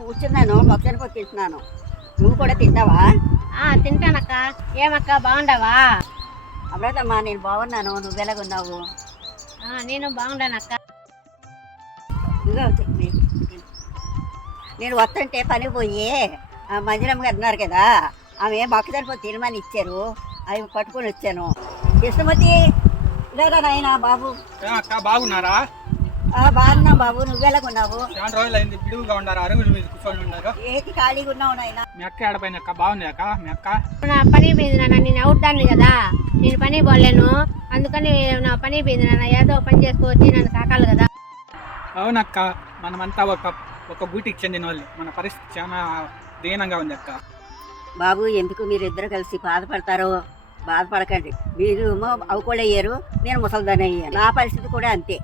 కూర్చున్నాను, మొక్కజొన్న పొత్తు తింటున్నాను. నువ్వు కూడా తింటావా? తింటానక్క. ఏమక్క బాగుండవా? అమృతమ్మా, నేను బాగున్నాను. నువ్వు ఎలాగున్నావు? నేను బాగుండానక్క. ఇదిగో నేను వస్తుంటే పని పోయి మంజులమ్మ గారు ఉన్నారు కదా, ఆమె మొక్కజొన్న పొత్తు తినమని ఇచ్చారు. అవి పట్టుకొని వచ్చాను. కృష్ణమూర్తి, లేదా నాయనా బాబు. అక్క బాగున్నారా? బాగున్నాం బాబు. నువ్వు ఎలాగున్నావు? చాలా రోజులు అయింది, బిడుగుగా ఉన్నారు, అరుగుల మీద కూర్చొని ఉన్నారు. ఏంటి ఖాళీగా ఉన్నావు నాయన? మీ అక్క ఏడపోయింది అక్క? బాగుంది అక్క మీ అక్క? నా పని పోయింది నాన్న, నేను అవుతాను కదా, నేను పని పోలేను, అందుకని నా పని పోయింది నాన్న. ఏదో పని చేసుకోవచ్చి నన్ను సాకాలి కదా. అవునక్క, మనమంతా ఒక గూటికి చెందిన వాళ్ళు. మన పరిస్థితి చాలా దీనంగా ఉంది అక్క. బాబు, ఎందుకు మీరిద్దరు కలిసి బాధపడతారో? బాధపడకండి. మీరు అవుకోలేయ్యారు, నేను ముసలిదాన్ని అయ్యాను. నా పరిస్థితి కూడా అంతే.